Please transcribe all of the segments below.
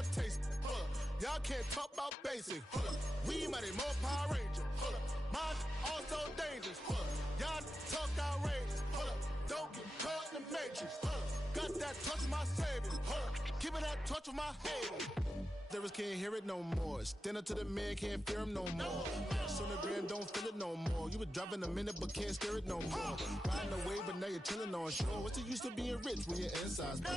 I taste it. Hold up. Y'all can't talk about basic. Hold up. We mighty more Power Ranger. Hold up. Mine also dangerous. Hold up. Y'all talk outrageous. Hold up. Don't get caught in the matrix. Hold up. Got that touch of my savior. Hold up. Give me that touch of my haters. Lyrics can't hear it no more. Stand up to the man, can't fear him no more. Sonogram don't feel it no more. You were driving a minute but can't steer it no more. Riding away but now you're chilling on shore. What's the use of being rich when your inside's broke?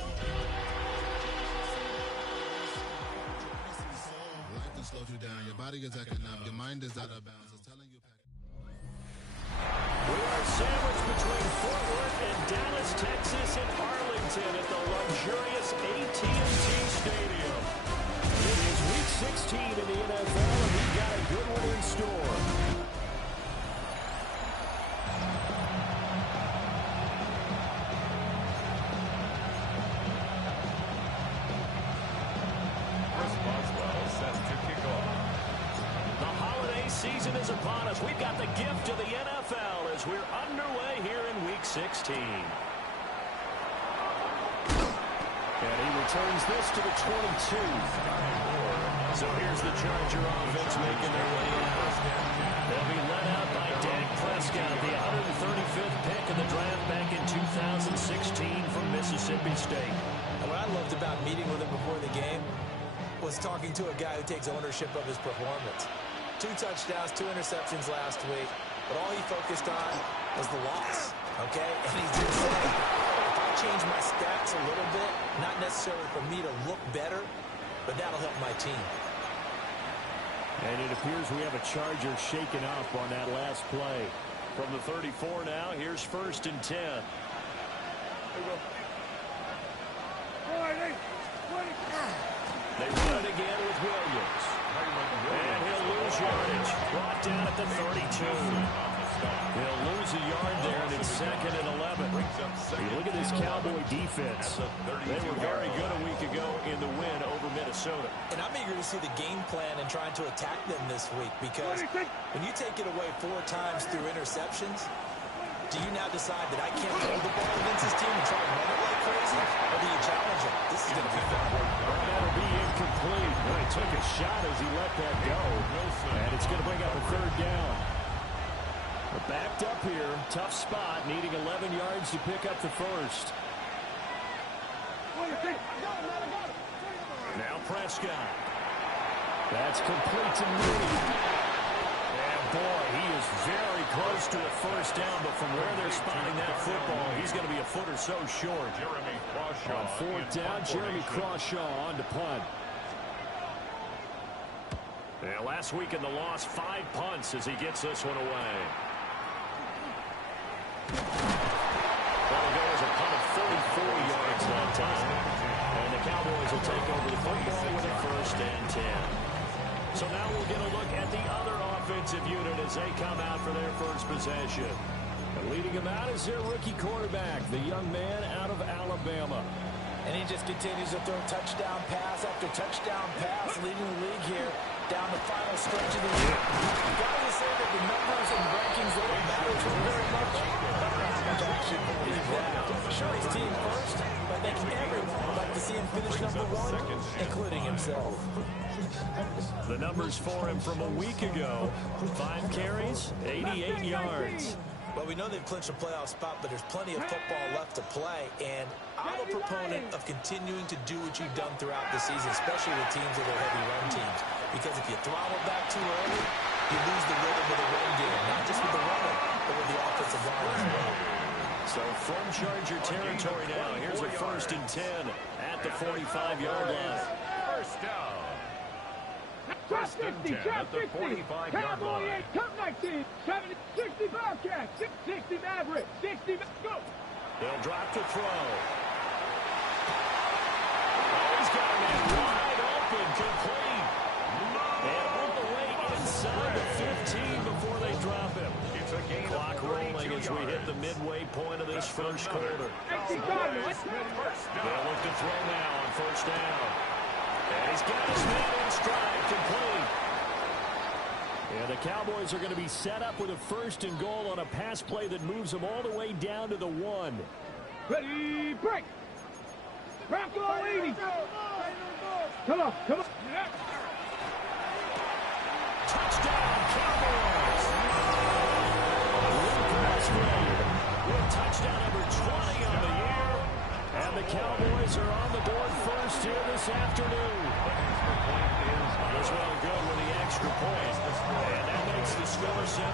Life can slow you down. Your body is acting up. Your mind is out of bounds. It's telling you we are sandwiched between Fort Worth and Dallas, Texas, and Arlington at the luxurious AT&T Stadium. It is Week 16 in the NFL, and we've got a good one in store. Season is upon us. We've got the gift of the NFL as we're underway here in Week 16. And he returns this to the 22. So here's the Charger offense making their way out. They'll be led out by Dak Prescott, the 135th pick of the draft back in 2016 from Mississippi State. And what I loved about meeting with him before the game was talking to a guy who takes ownership of his performance. 2 touchdowns, 2 interceptions last week, but all he focused on was the loss, okay? And he did say, if I change my stats a little bit, not necessarily for me to look better, but that'll help my team. And it appears we have a Charger shaken up on that last play. From the 34 now, here's 1st and 10. They run it again with Williams. And he'll lose yardage. Brought down at the 32. He'll lose a yard there, and it's 2nd and 11. You look at this Cowboy defense. They were very good a week ago in the win over Minnesota. And I'm eager to see the game plan and trying to attack them this week, because when you take it away 4 times through interceptions, do you now decide that I can't throw the ball against this team and try to run it like crazy? Or do you challenge it? This is going to be fun. That'll be incomplete. Well, he took a shot as he let that go. And it's going to bring up a 3rd down. We're backed up here. Tough spot. Needing 11 yards to pick up the first. Now Prescott. That's complete to Mooney. Boy, he is very close to a first down, but from where they're spotting that football, he's going to be a foot or so short. On 4th down, Jeremy Crawshaw on to punt. Yeah, last week in the loss, 5 punts as he gets this one away. That'll go as a punt of 44 yards that time. And the Cowboys will take over the football with a 1st and 10. So now we'll get a look at the other offensive unit as they come out for their first possession. And leading them out is their rookie quarterback, the young man out of Alabama. And he just continues to throw touchdown pass after touchdown pass, leading the league here down the final stretch of the year. You got to say that the numbers and rankings don't matter to him very much. Sure, his team first, but I think everyone would like to see him finish number 1, including himself. The numbers for him from a week ago: 5 carries, 88 yards. Well, we know they've clinched a playoff spot, but there's plenty of football left to play, and I'm a proponent of continuing to do what you've done throughout the season, especially with teams that are heavy run teams, because if you throttle back too early, you lose the rhythm of the run game, not just with the runner, but with the offensive line as well. So from Charger territory now, here's a 1st and 10 at the 45-yard line. First down. Top 50, top 50, Cowboy 8, top 19, 70, 60 Bobcats, 60 Maverick, 60, go! They'll drop the throw. Oh, he's got a man wide open, complete. And all the way inside the 15 before they drop him. Clock rolling as we hit the midway point of this first quarter. They'll look to throw now on 1st down. And he's got his man in stride, complete. And the Cowboys are going to be set up with a 1st and goal on a pass play that moves them all the way down to the 1. Ready, break! Bronco 80! Come on, come on. Touchdown, Cowboys! With touchdown number 20 on the year. And the Cowboys are on the board first here this afternoon. As well good with the extra point. And that makes the score 7-0.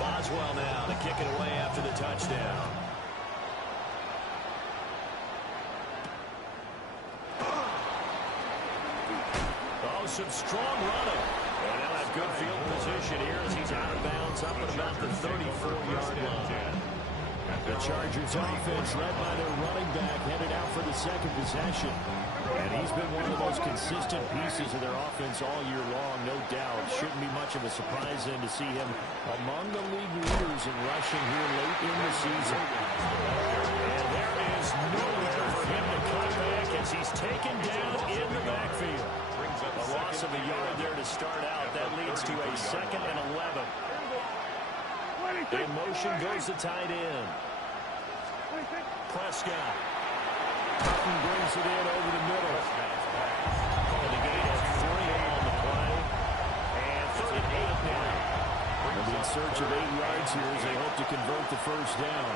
Boswell now to kick it away after the touchdown. Oh, some strong running. And they'll have good field position here as he's out of bounds up at about the 34-yard line. The Chargers offense led by their running back headed out for the second possession. And he's been one of the most consistent pieces of their offense all year long, no doubt. Shouldn't be much of a surprise then to see him among the league leaders in rushing here late in the season. And there is nowhere for him to cut back as he's taken down in the backfield. A loss of a yard there to start out. That leads to a 2nd and 11. In motion goes the tight end. Prescott. Hutton brings it in over the middle. And the gain of 3 on the play. And 3rd and 8 now. They'll be in search of 8 yards here as they hope to convert the first down.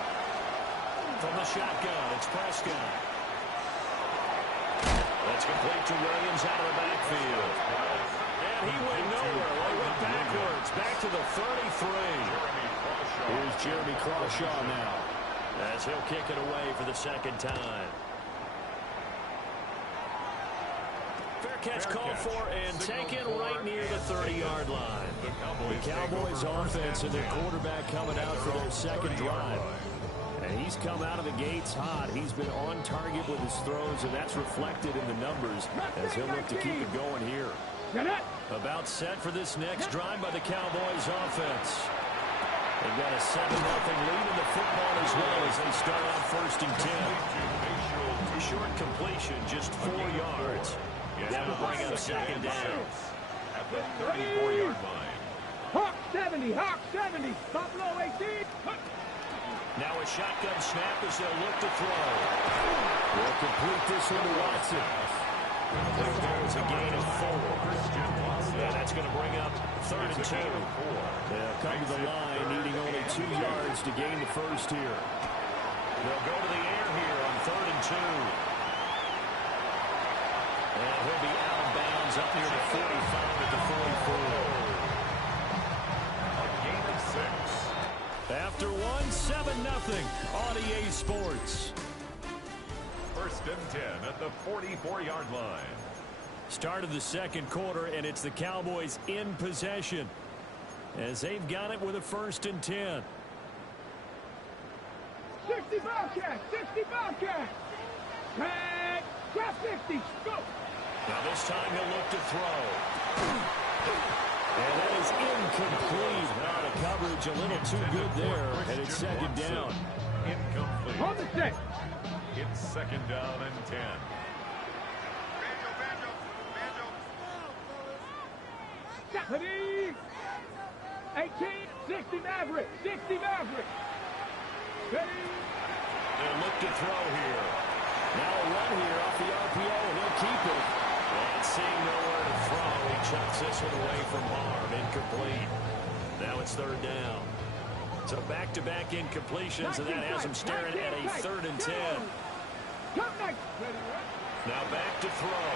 From the shotgun, it's Prescott. That's complete to Williams out of the backfield. And he went nowhere. He went backwards. Back to the 33. Here's Jeremy Crawshaw now as he'll kick it away for the 2nd time. Fair catch called for and taken right near the 30-yard line. The Cowboys offense and their quarterback coming out for their 2nd drive. And he's come out of the gates hot. He's been on target with his throws, and that's reflected in the numbers as he'll look to keep it going here. About set for this next drive by the Cowboys offense. They've got a 7-0 lead in the football as well as they start out 1st and 10. Short completion, just 4 yards. That will bring up 2nd down. At the 34-yard line. Hawk 70, Hawk 70, Buffalo 18. Now a shotgun snap as they'll look to throw. They'll complete this one to Watson. There's a gain of 4. And that's going to bring up 3rd and 2. They'll come to the line, needing only 2 yards to gain the first here. They'll go to the air here on 3rd and 2. And he'll be out of bounds up near the 45 at the 44. A gain of 6. After 7-0 on EA Sports. 1st and 10 at the 44-yard line. Start of the 2nd quarter, and it's the Cowboys in possession as they've got it with a 1st and 10. 60 Bobcat, 60 Bobcat. Tag, drop 50, go. Now this time he'll look to throw. And that is incomplete. Now the coverage a little too good there, and it's 2nd down. Incomplete. On the set. It's 2nd down and 10. 70, 18, 60 Maverick, 60 Maverick. Ready? They'll look to throw here. Now a run here off the RPO, and he'll keep it. And seeing nowhere to throw, he chucks this one away from harm. Incomplete. Now it's 3rd down. So back-to-back incompletions, and that has him staring at a 3rd and 10. Now back to throw.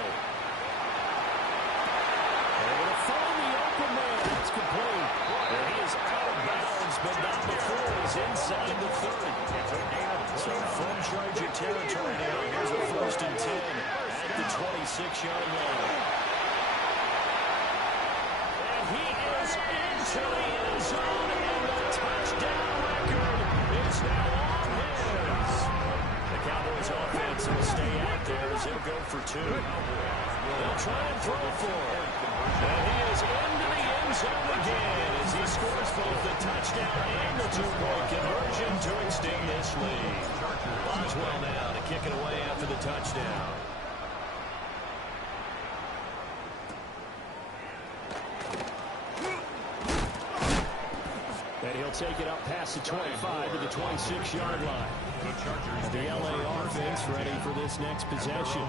Able to find the open man. It's complete. And he is out of bounds, but not before he's inside the 30. So from Charger territory now, here's a 1st and 10 at the 26-yard line. And he is into the end zone, and the touchdown record is now on his. The Cowboys offense will stay out there as they'll go for 2. They'll try and throw for it. And he is into the end zone again as he scores both the touchdown and the 2-point conversion to extend this lead. Boswell now to kick it away after the touchdown. And he'll They'll take it up past the 25 to the 26-yard line. The LA offense ready for this next possession.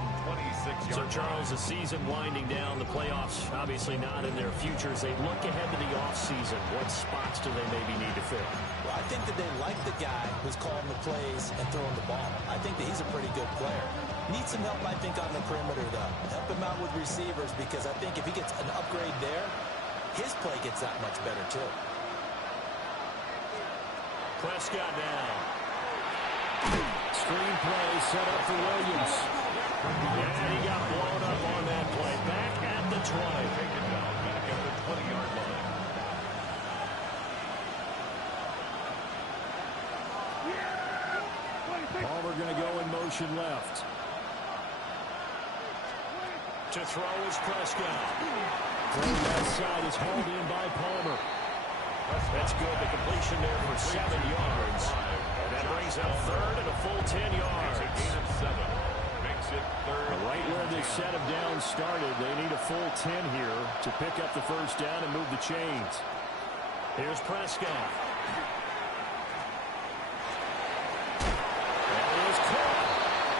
So, Charles, the season winding down, the playoffs obviously not in their futures. They look ahead to the offseason. What spots do they maybe need to fill? Well, I think that they like the guy who's calling the plays and throwing the ball. I think that he's a pretty good player. Needs some help, I think, on the perimeter, though. Help him out with receivers, because I think if he gets an upgrade there, his play gets that much better, too. Prescott now. Screen play set up for Williams. And he got blown up on that play. Back at the 20. Taken down back at the 20-yard line. Palmer going to go in motion left. To throw is Prescott. From that side is hauled in by Palmer. That's good. The completion there for 7 yards. And that brings up third and a full 10 yards. It's a gain of 7. Makes it third. Right where this set of downs started, they need a full 10 here to pick up the first down and move the chains. Here's Prescott. That is caught.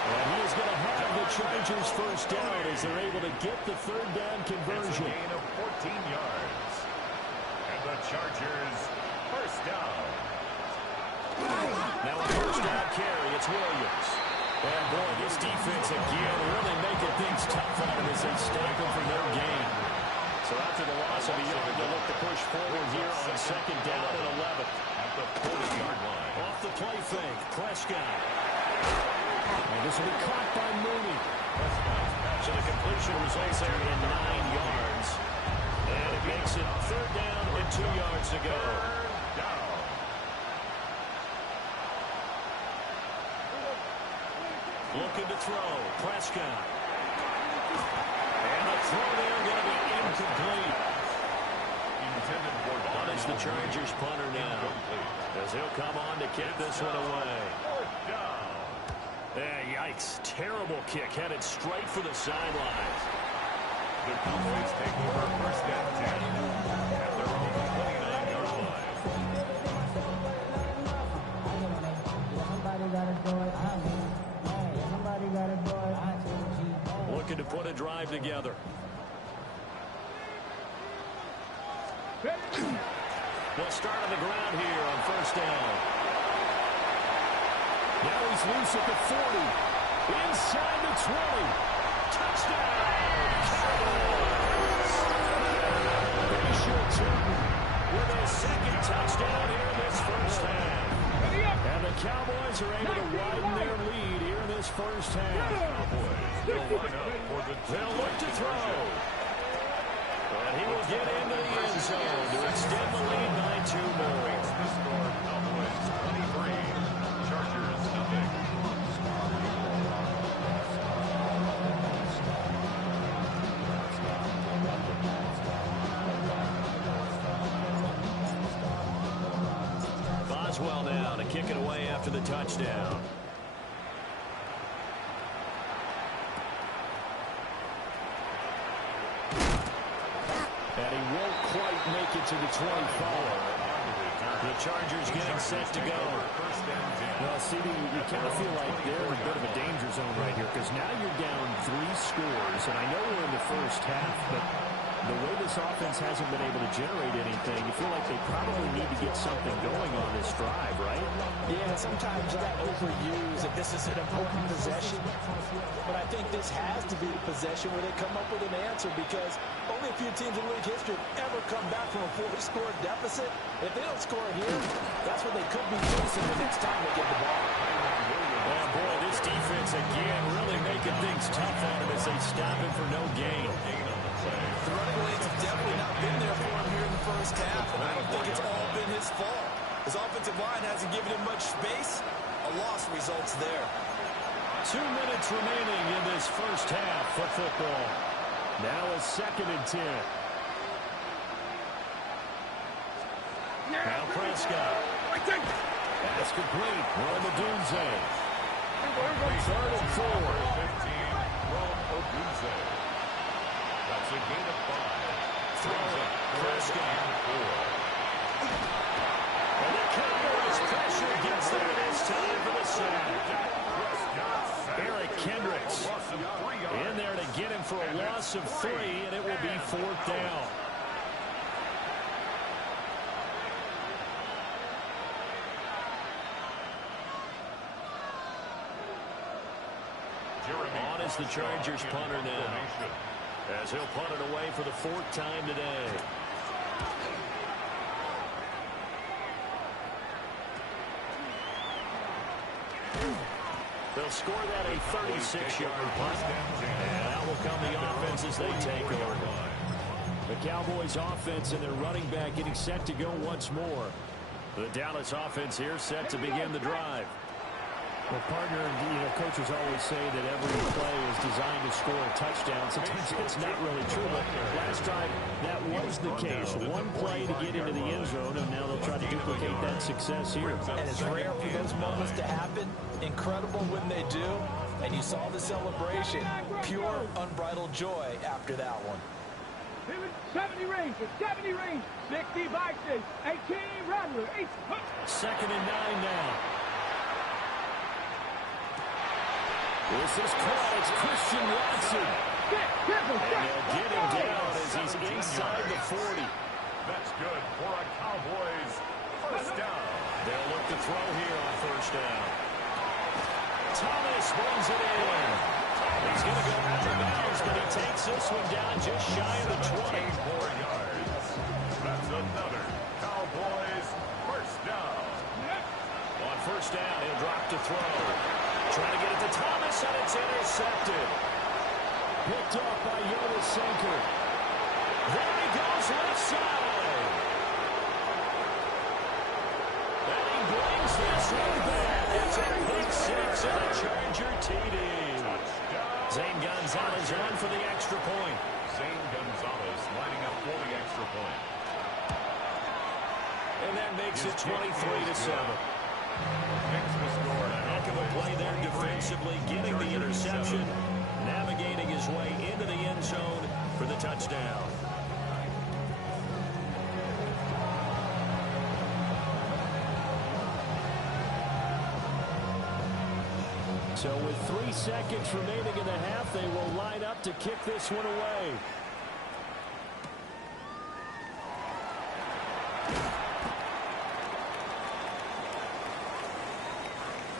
And he is going to have the Chargers first down as they're able to get the third down conversion. It's a gain of 14 yards. The Chargers first down. Now a first down carry. It's Williams. And boy, this defense again really making things tough on him as they stop him for no gain. So after the loss of a yard, they'll look to push forward here on second down and 11. At the 40-yard line. Off the play fake, Prescott. And this will be caught by Mooney. So the completion results there in 9 yards. And it makes it third down and 2 yards to go. Down. Looking to throw. Prescott. And the throw there going to be incomplete. Intended for On is the Chargers punter now. As he'll come on to kick this one away. Fourth down. Yikes. Terrible kick. Headed straight for the sidelines. The Cowboys take over first and 10 at their own 29-yard line. Somebody gotta do it. Somebody gotta do it. Looking to put a drive together. They'll start on the ground here on first down. Now he's loose at the 40. Inside the 20. Touchdown! Cowboys! Pretty sure Turton with a second touchdown here in this first half. And the Cowboys are able to widen their lead here in this first half. Cowboys will line up for the They'll look to throw. And he will get into the end zone to extend the lead by 2 more. The score, Cowboys 23, Chargers nothing. Boswell now to kick it away after the touchdown. And he won't quite make it to the 24. The Chargers getting set to go. Well, CD, you kind of feel like they're in a bit of a danger zone right here because now you're down 3 scores, and I know we're in the first half, but the way this offense hasn't been able to generate anything, you feel like they probably need to get something going on this drive, right? Yeah, sometimes you got overused if this is an important possession. But I think this has to be the possession where they come up with an answer because only a few teams in league history have ever come back from a 4-score deficit. If they don't score here, that's what they could be facing when it's time to get the ball. Oh, boy, this defense again really making things tough on him as they stop him for no gain. The running lanes have definitely not been there for him here in the first half, and I don't think it's all been his fault. His offensive line hasn't given him much space. A loss results there. 2 minutes remaining in this first half for football. Now a second and 10. Now Prescott. That's complete. Rome Odunze. Third and 4. 15, Rome Odunze. That's a gain of 5. Throw it. Prescott. And 4. And pressure gets there, and it's time for the sack. Eric Kendricks in there to get him for a loss of 3, and it will be 4th down. On is the Chargers punter now, as he'll punt it away for the 4th time today. They'll score that a 36-yard punt, and out will come the offense as they take over. The Cowboys offense and their running back getting set to go once more. The Dallas offense here set to begin the drive. Well, partner, coaches always say that every play is designed to score a touchdown. Sometimes it's not really true, but last time that was the case. One play to get into the end zone, and now they'll try to duplicate that success here. And it's rare for those moments to happen. Incredible when they do. And you saw the celebration. Pure, unbridled joy after that one. 70 range, 70 range, 60 boxes, 18 Rattler, 8. 2nd and 9 now. This is caught. It's Christian Watson. And they'll get him down as he's inside the 40. That's good for a Cowboys first down. They'll look to throw here on 1st down. Thomas brings it in. He's going to go out of bounds, but he takes this one down just shy of the 20. 4 yards. That's another Cowboys first down. On 1st down, he'll drop to throw. Trying to get it to Thomas, and it's intercepted. Picked off by Yoda Sanker. There he goes, left side. And he brings this one back. It's a big 6 and a Charger TD. Zane Gonzalez on for the extra point. Zane Gonzalez lining up for the extra point. And that makes it 23-7. Heck of a play there defensively, getting the interception, navigating his way into the end zone for the touchdown. So with 3 seconds remaining in the half, they will line up to kick this one away.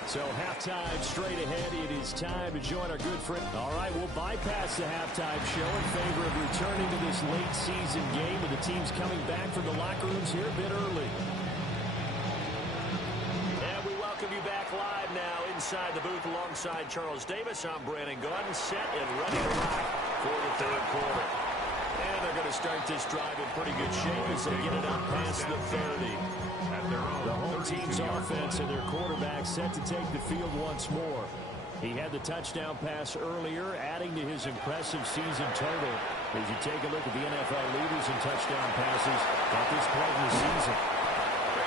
So halftime straight ahead. It is time to join our good friend. All right, we'll bypass the halftime show in favor of returning to this late season game with the teams coming back from the locker rooms here a bit early. And we welcome you back live now inside the booth alongside Charles Davis. I'm Brandon Gaudin, set and ready to rock for the 3rd quarter. And they're going to start this drive in pretty good shape as they get it up past the 30. The home team's offense and their quarterback set to take the field once more. He had the touchdown pass earlier, adding to his impressive season total. As you take a look at the NFL leaders in touchdown passes at this point in the season.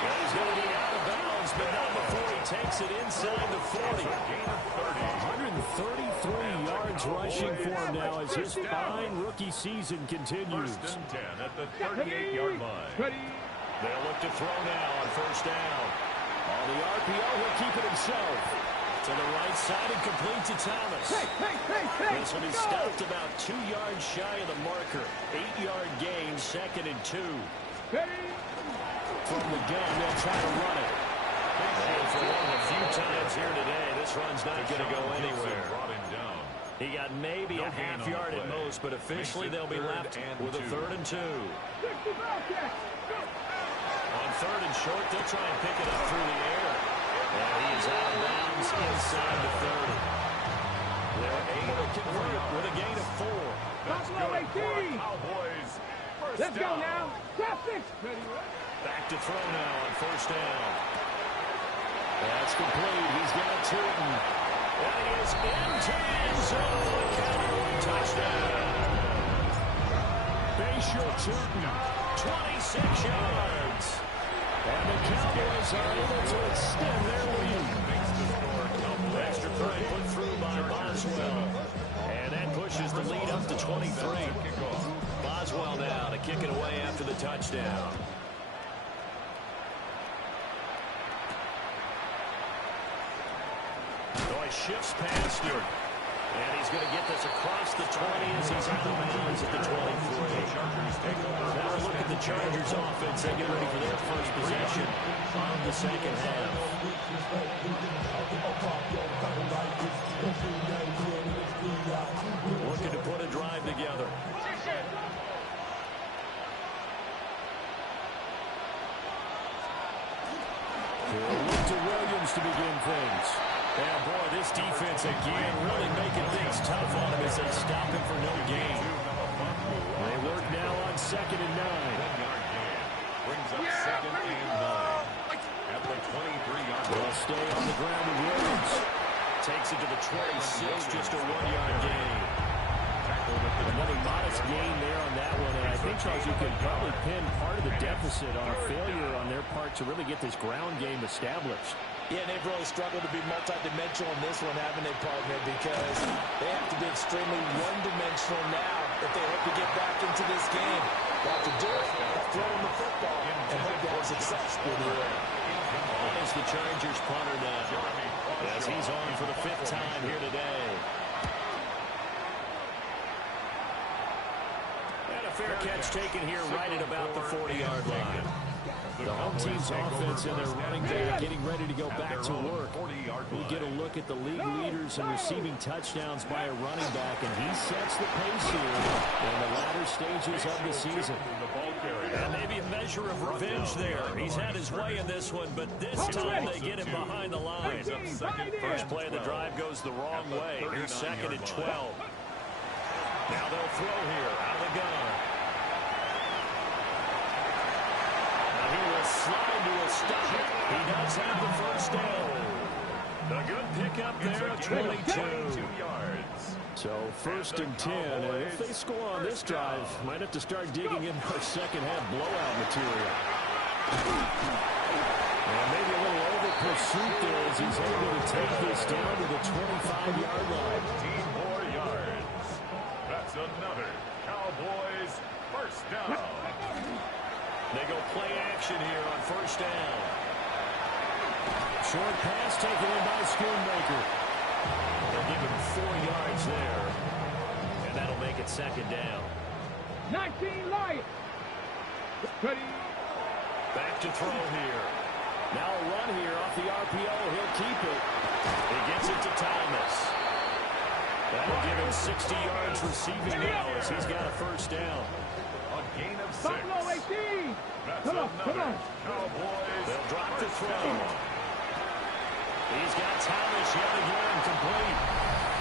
And he's going to be out of bounds, but not before he takes it inside the 40. 133 yards rushing for him now as his fine rookie season continues. 1st and 10 at the 38-yard line. They'll look to throw now on 1st down. On the RPO, he'll keep it himself. To the right side and complete to Thomas. This one is stopped about 2 yards shy of the marker. 8-yard gain, 2nd and 2. From the gun, they'll try to run it. And for one of the few times here today, this run's not going to go anywhere. He got maybe a half yard at most, but officially they'll be left with a 3rd and 2. On 3rd and short, they'll try and pick it up through the air. And he is out of bounds inside the 30. They're able to convert with a gain of 4. That's good for Cowboys. Let's go now. Back to throw now on 1st down. That's complete. He's got Tootin. And he is into the end zone. Cowboy touchdown. Bayshore Tootin, 26 yards. And the Cowboys are able to extend their lead. Extra point put through by Boswell. And that pushes the lead up to 23. Boswell now to kick it away after the touchdown. shifts past him. And he's going to get this across the 20 as he's out of bounds at the 23. Now a look at the Chargers offense. They get ready for their first possession of the second half. Looking to put a drive together. He'll look to Williams to begin things. Yeah, boy, this defense again really making things tough on him as they stop him for no gain. They work now on 2nd and 9. Brings up 2nd and 9. At the 23-yard line. They'll stay on the ground with Williams. Takes it to the 26, just a 1-yard gain. Another modest gain there on that one, and I think, Charles, you can probably pin part of the deficit on a failure on their part to really get this ground game established. Yeah, and they've really struggled to be multidimensional in this one, haven't they, partner? Because they have to be extremely one-dimensional now if they hope to get back into this game. They have to do it, throw in the football, and hope to have success with the air. As the Chargers punter now, as he's on for the 5th time here today. And a fair catch taken here right at about the 40-yard line. The home team's offense and their running back getting ready to go back to work. We get a look at the league leaders and receiving touchdowns by a running back, and he sets the pace here in the latter stages of the season. And maybe a measure of revenge there. He's had his way in this one, but this time they get him behind the line. First play of the drive goes the wrong way. Here's 2nd and 12. Now they'll throw here out of the gun. He will slide to a stop. He does have the first down. A good pickup there at 22 yards. So 1st and 10, and if they score on this drive, might have to start digging in for second half blowout material. And maybe a little over pursuit there as he's able to take this down to the 25-yard line. 15 more yards. That's another Cowboys first down. They go play action here on 1st down. Short pass taken in by Schoonmaker. They'll give him 4 yards there. And that'll make it 2nd down. 19 Lions. Ready. Back to throw here. Now a run here off the RPO. He'll keep it. He gets it to Thomas. That'll give him 60 yards receiving now as he's got a first down. A gain of 6. Buffalo 18. That's Come on. Cowboys. They'll drop the throw. He's got Thomas yet again complete.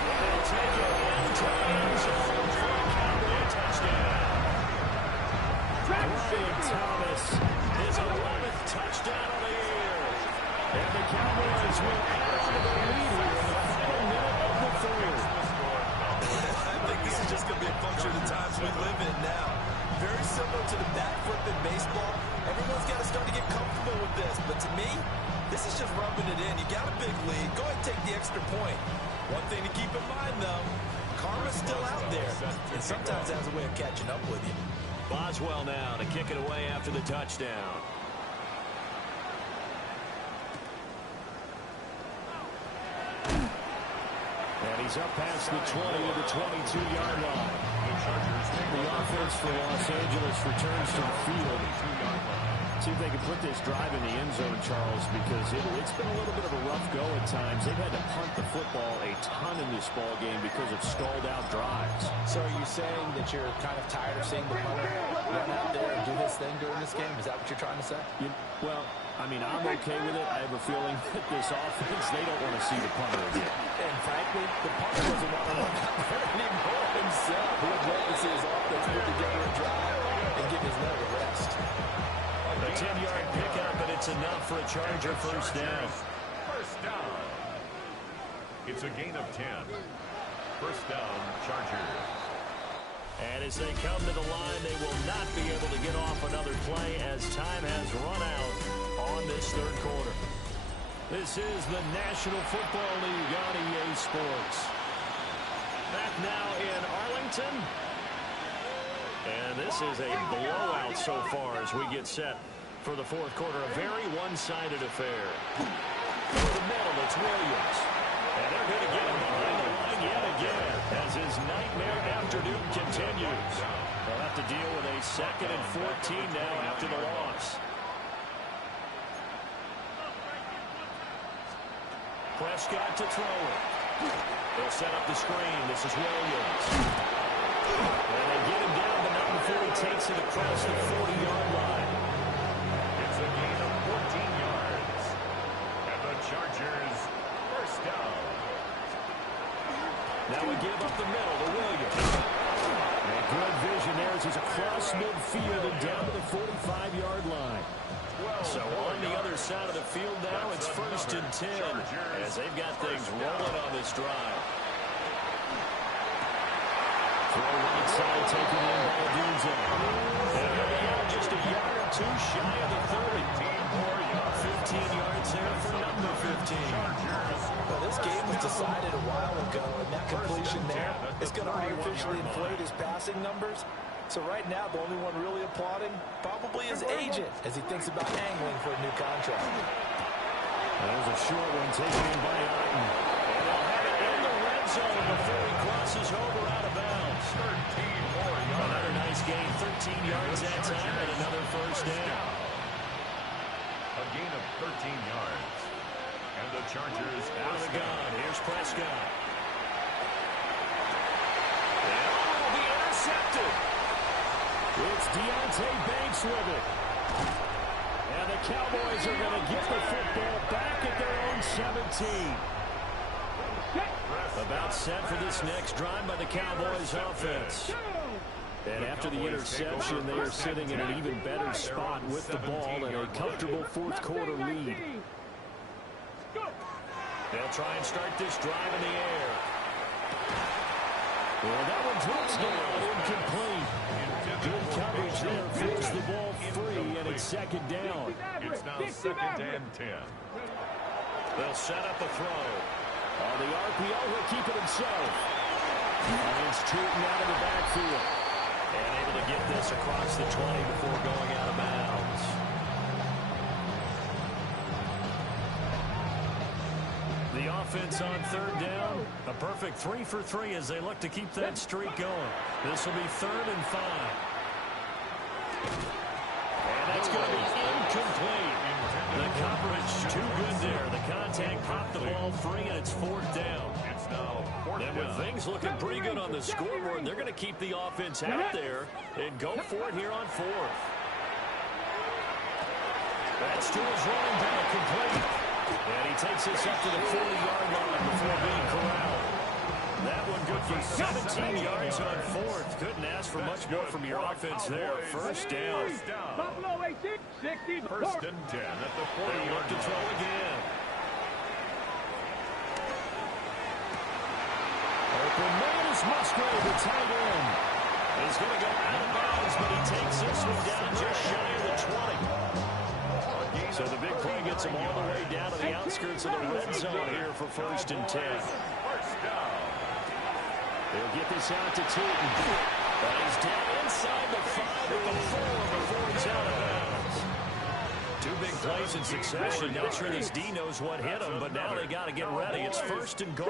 And they'll take it into the end zone for a Cowboy touchdown. Brian Thomas, his 11th touchdown of the year. And the Cowboys will add on to the lead here in the final minute of the 3rd. I think this is just going to be a function of the times we live in now. Very similar to the back flip in baseball. Everyone's got to start to get comfortable with this. But to me, this is just rubbing it in. You got a big lead. Go ahead and take the extra point. One thing to keep in mind, though, karma's still out there. And sometimes has a way of catching up with you. Boswell now to kick it away after the touchdown. And he's up past the 20 to the 22-yard line. The offense for Los Angeles returns to the field. See if they can put this drive in the end zone, Charles, because it's been a little bit of a rough go at times. They've had to punt the football a ton in this ball game because of stalled-out drives. So are you saying that you're kind of tired of seeing the punter run out there and do his thing during this game? Is that what you're trying to say? Well, I mean, I'm okay with it. I have a feeling that this offense, they don't want to see the punter again. And frankly, the punter doesn't want to run out there anymore himself. He would love to see his offense put together a drive and give his leg a rest. A 10-yard pickup, and it's enough for a Charger first down. First down. It's a gain of 10. First down, Chargers. And as they come to the line, they will not be able to get off another play as time has run out on this 3rd quarter. This is the National Football League on EA Sports. Back now in Arlington. And this is a blowout so far as we get set for the 4th quarter. A very one-sided affair. Through the middle, it's Williams. And they're going to get him behind the line yet again as his nightmare afternoon continues. They'll have to deal with a 2nd and 14 now after the loss. Prescott to throw it. They'll set up the screen. This is Williams. And they get him down, but not before he takes it across the 40-yard line. It's a gain of 14 yards. And the Chargers first down. Now we give up the middle to Williams. And good vision there as he's across midfield and down to the 45-yard line. So on the other side of the field now, it's 1st and 10 as they've got things rolling on this drive. Throw right side taken in by Adunze. And he'll be out just a yard or two shy of the 30. 15 yards there for number 15. Well, this game was decided a while ago, and that completion there is going to artificially inflate his passing numbers. So right now, the only one really applauding probably his agent as he thinks about angling for a new contract. That was a short one taken in by Otten. And they'll have it in the red zone before he crosses over out of bounds. 13 more yards. Another nice gain, 13 yards that time, and another first down. A gain of 13 yards. And the Chargers Out of the gun. Here's Prescott. And will be intercepted. It's Deonte Banks with it. And the Cowboys are going to get the football back at their own 17. About set for this next drive by the Cowboys offense. And after the interception, they are sitting in an even better spot with the ball and a comfortable fourth-quarter lead. They'll try and start this drive in the air. Well, that one drops down, incomplete. Good coverage there, forced the ball free, and it's 2nd down. It's now 2nd and 10. They'll set up the throw. On the RPO, he'll keep it himself. And it's Tootin out of the backfield. And able to get this across the 20 before going out of bounds. The offense on 3rd down. A perfect 3 for 3 as they look to keep that streak going. This will be 3rd and 5. And that's going to be incomplete. The coverage too good there. The contact popped the ball free, and it's 4th down. It's now 4th And with down. things looking pretty good on the scoreboard, they're going to keep the offense out there and go for it here on 4th. That's to his running back, complete. And he takes this up to the 40-yard line before being corralled. That one good for 17 yards on 4th. Couldn't ask for much more from your offense there. First down. Buffalo 18, 60. 1st and 10 at the They 40-yard look to line. throw again. Open man is Musgrave, the tight end. He's going to go out of bounds, but he takes this one down just shy of the 20. So the big play gets him all the way down to the outskirts of the red zone here for 1st and 10. First down. They'll get this out to Tootin. But he's down inside the 5 at the 4 before he's out of bounds. 2 big plays in succession. Not sure this D knows what hit him, but now they got to get ready. It's 1st and goal.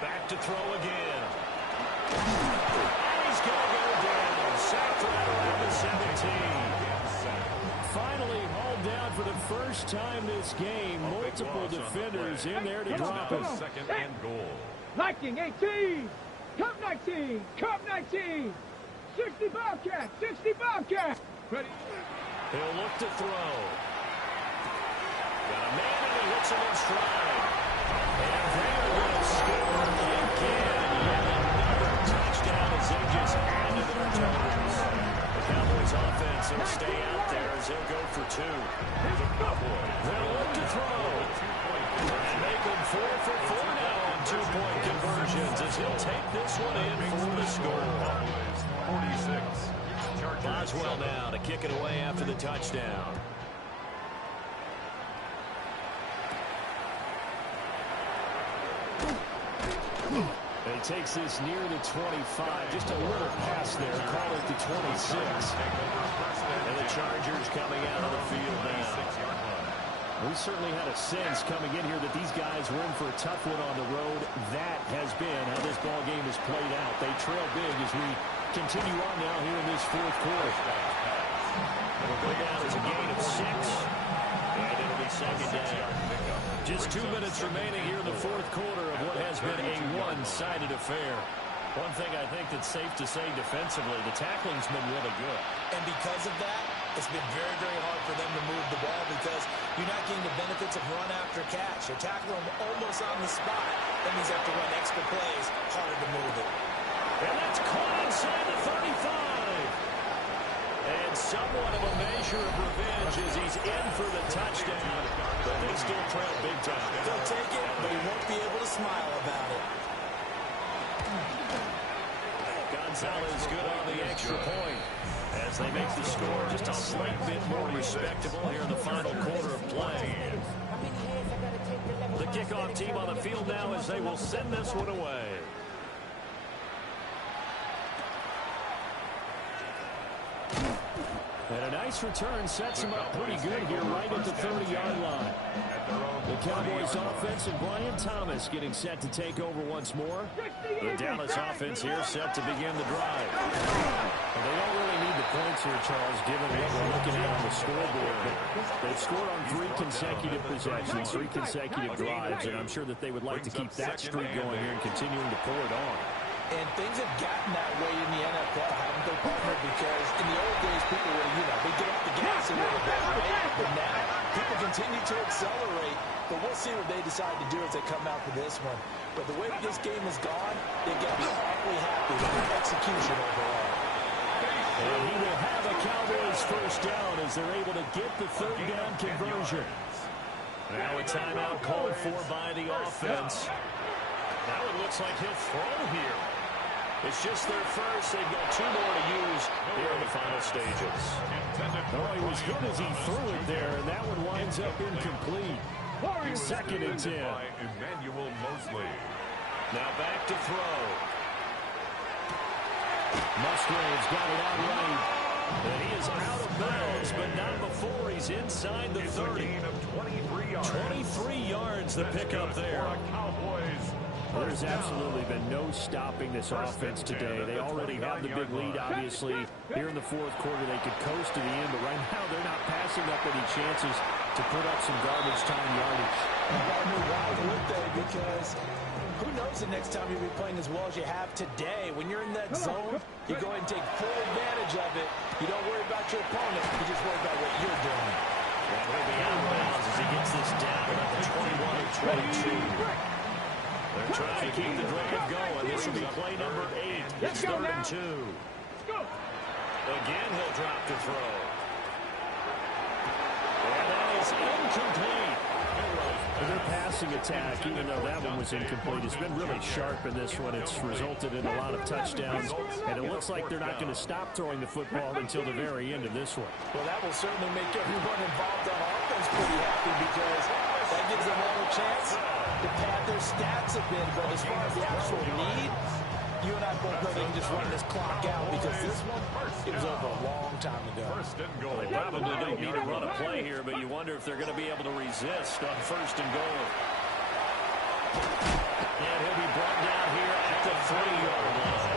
Back to throw again. And he's going to go down. Sacked right around the 17. Finally hauled down for the first time this game. Multiple defenders in there to drop him. 2nd and goal. Viking 18. Cup 19. Cup 19. 60 Bobcat. 60 Bobcat. Ready. He'll look to throw. Got a man and he hits him in stride. And they're going to score again. Yet another touchdown as they just added to their totals. The Cowboys offense will stay out there as they'll go for 2. They'll look to throw. And make them 4 for 4 now on 2-point conversions as he'll take this one in for the score. 46. Boswell now to kick it away after the touchdown. He takes this near the 25. Just a little pass there. Call it the 26. And the Chargers coming out of the field now. We certainly had a sense coming in here that these guys were in for a tough one on the road. That has been how this ball game has played out. They trail big as we continue on now here in this fourth quarter. It'll go down as a gain of 6, and it'll be second down. Just 2 minutes remaining here in the fourth quarter of what has been a one-sided affair. One thing I think that's safe to say defensively, the tackling's been really good. And because of that, it's been very, very hard for them to move the ball because you're not getting the benefits of run after catch. You're tackling them almost on the spot. That means you have to run extra plays, harder to move it. And that's caught inside the 35. And somewhat of a measure of revenge as he's in for the touchdown. But they still trail big time. They'll take it, but he won't be able to smile about it. Gonzalez good on the extra point as they make the score just a slight bit more respectable here in the final quarter of play. The kickoff team on the field now as they will send this one away. And a nice return sets him up pretty good here right at the 30-yard line. The Cowboys offense and Brian Thomas getting set to take over once more. The Dallas offense here set to begin the drive. And they don't really need the points here, Charles, given what we're looking at on the scoreboard. But they've scored on 3 consecutive possessions, 3 consecutive drives, and I'm sure that they would like to keep that streak going here and continuing to pull it on. And things have gotten that way in the NFL, haven't they, partner? Because in the old days, people would, they get off the gas a little bit, right? But now, people continue to accelerate. But we'll see what they decide to do as they come out for this one. But the way that this game has gone, they've got to be awfully happy with the execution overall. And he will have a Cowboys first down as they're able to get the third down conversion. Now a timeout called for by the offense. Now it looks like he'll throw here. It's just their first. They've got 2 more to use here in the final stages. Oh, he was hit as he threw it there, and that one winds up incomplete. Second and 10. Emmanuel Mosley. Now back to throw. Musgrave's got it out right. And he is out of bounds, but not before he's inside the 30. 23 yards the pickup there. There's absolutely been no stopping this offense today. They already have the big lead, obviously. Here in the fourth quarter, they could coast to the end, but right now they're not passing up any chances to put up some garbage time yardage. Why would they? Because who knows the next time you'll be playing as well as you have today. When you're in that zone, you go ahead and take full advantage of it. You don't worry about your opponent. You just worry about what you're doing. And he'll be out of bounds as he gets this down at the 21 or 22. They're trying to keep the drive going. This will be play number 8. It's 3rd and 2. Again, he'll drop to throw. And that is incomplete. Their passing attack, even though that one was incomplete, has been really sharp in this one. It's resulted in a lot of touchdowns, and it looks like they're not going to stop throwing the football until the very end of this one. Well, that will certainly make everyone involved on offense pretty happy because that gives them another chance to pad their stats a bit. But as far as the actual need, you and I both know they can just run this clock out because this one, it was over a long time ago. Well, they probably don't need to run a play here, but you wonder if they're going to be able to resist on 1st and goal. And he'll be brought down here at the 3-yard line.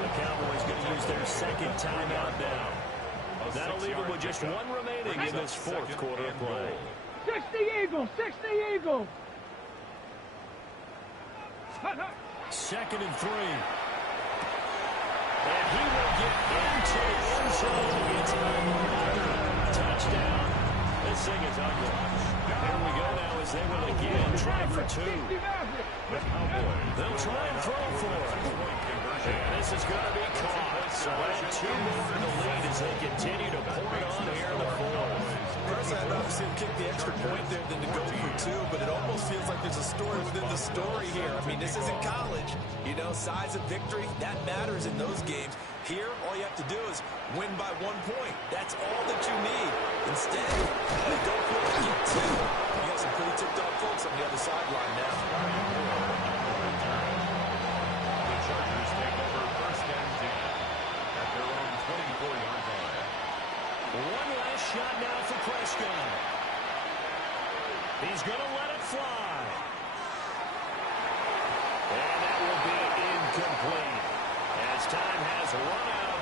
The Cowboys going to use their 2nd timeout now. That'll leave them with just 1 remaining in this 4th quarter of play. 60 Eagles! 60 Eagles! 2nd and 3. And he will get into the end zone. It's another touchdown. This thing is ugly. Here we go now as they will again try for 2. They'll try and throw for it. And this is going to be caught. So add 2 more to the lead as they continue to pour it on here in the 4th. Personally, I'd rather see him kick the extra point there than to go for 2, but it almost feels like there's a story within the story here. I mean, this isn't college. You know, size of victory, that matters in those games. Here, all you have to do is win by 1 point. That's all that you need. Instead, they go for it and get 2. You got some pretty tipped-off folks on the other sideline now. The Chargers take over 1st and 10 at their own 24-yard line. One last shot now for Prescott. He's going to let it fly. And that will be incomplete as time has run out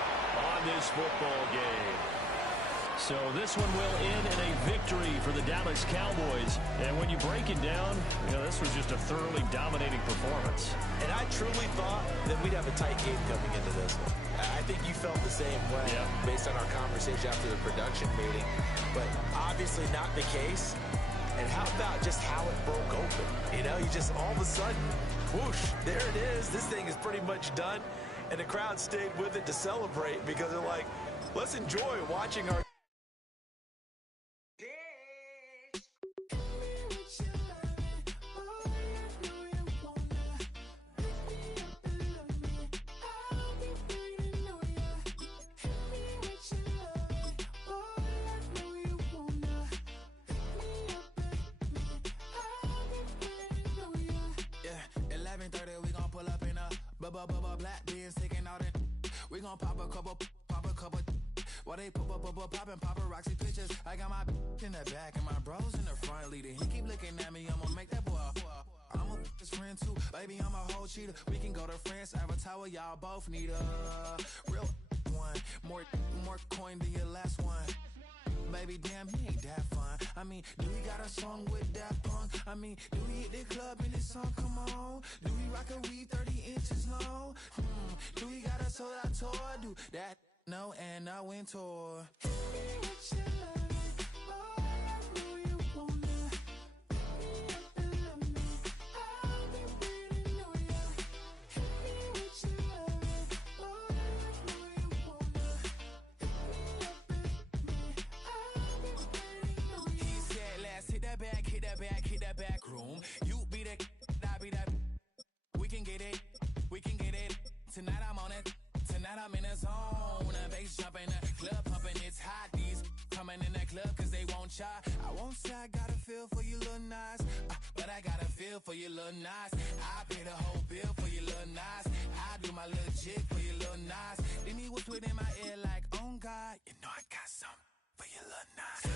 on this football game. So this one will end in a victory for the Dallas Cowboys. And when you break it down, this was just a thoroughly dominating performance. And I truly thought that we'd have a tight game coming into this one. I think you felt the same way based on our conversation after the production meeting. But obviously not the case. And how about just how it broke open? You just all of a sudden, whoosh, there it is. This thing is pretty much done. And the crowd stayed with it to celebrate because they're like, let's enjoy watching our black beans taking out it. We gon' pop a couple. While they poppin' paparazzi pictures. I got my in the back and my bros in the front leading. He keep looking at me, I'ma make that boy. I'ma his friend too, baby, I'm a whole cheater. We can go to France, Avatar, y'all both need a real one. More coin than your last one. Baby, damn, he ain't that fun. I mean, do he got a song with that punk? I mean, do he hit the club in this song? Come on. Do he rock a weave 30 inches long? Do he got a sold out tour? Do that? No, and I went tour. Hit that back room. You be that, I be that. We can get it. Tonight I'm on it. Tonight I'm in a zone. A bass jumping, a club pumping. It's hot. These coming in that club cause they won't try. I won't say I got a feel for you little nice, but I got a feel for you little nice. I pay the whole bill for you little nice. I do my little jig for you little nice. Then he whispered in my ear like, oh God, you know I got something for you little nice.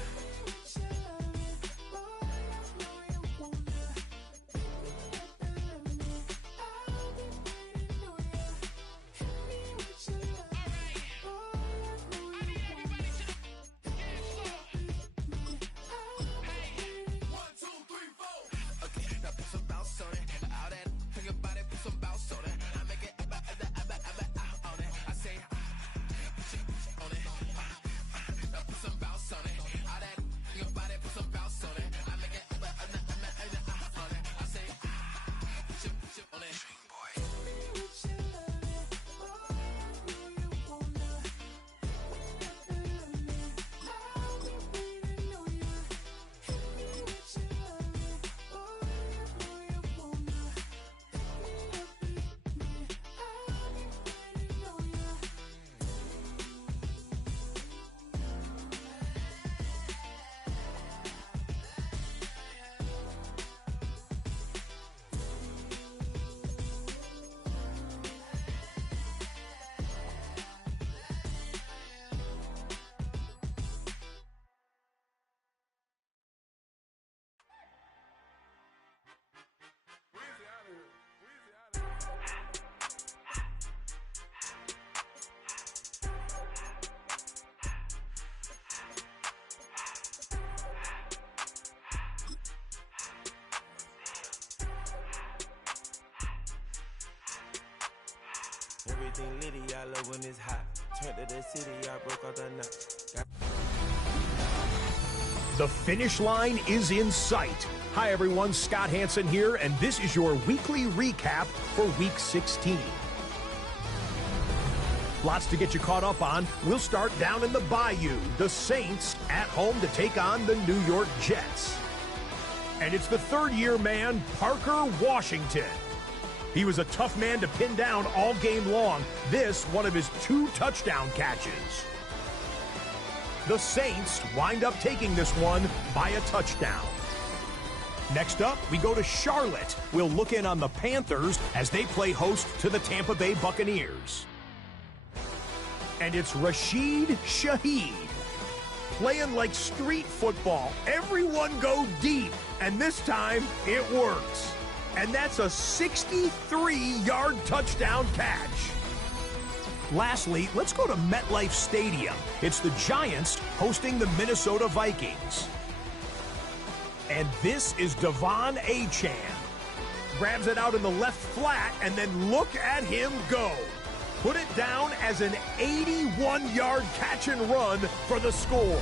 Everything litty, I love when it's hot. Turn to the city, I broke out the nut. The finish line is in sight. Hi everyone, Scott Hansen here, and this is your weekly recap for Week 16. Lots to get you caught up on. We'll start down in the Bayou. The Saints at home to take on the New York Jets. And it's the third-year man, Parker Washington. He was a tough man to pin down all game long. This, one of his 2 touchdown catches. The Saints wind up taking this one by a touchdown. Next up, we go to Charlotte. We'll look in on the Panthers as they play host to the Tampa Bay Buccaneers. And it's Rashid Shaheed. Playing like street football. Everyone go deep. And this time, it works. And that's a 63-yard touchdown catch. Lastly, let's go to MetLife Stadium. It's the Giants hosting the Minnesota Vikings. And this is Devon Achane. Grabs it out in the left flat, and then look at him go. Put it down as an 81-yard catch and run for the score.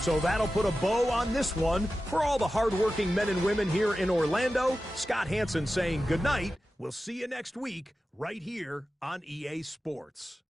So that'll put a bow on this one. For all the hardworking men and women here in Orlando, Scott Hansen saying goodnight. We'll see you next week right here on EA Sports.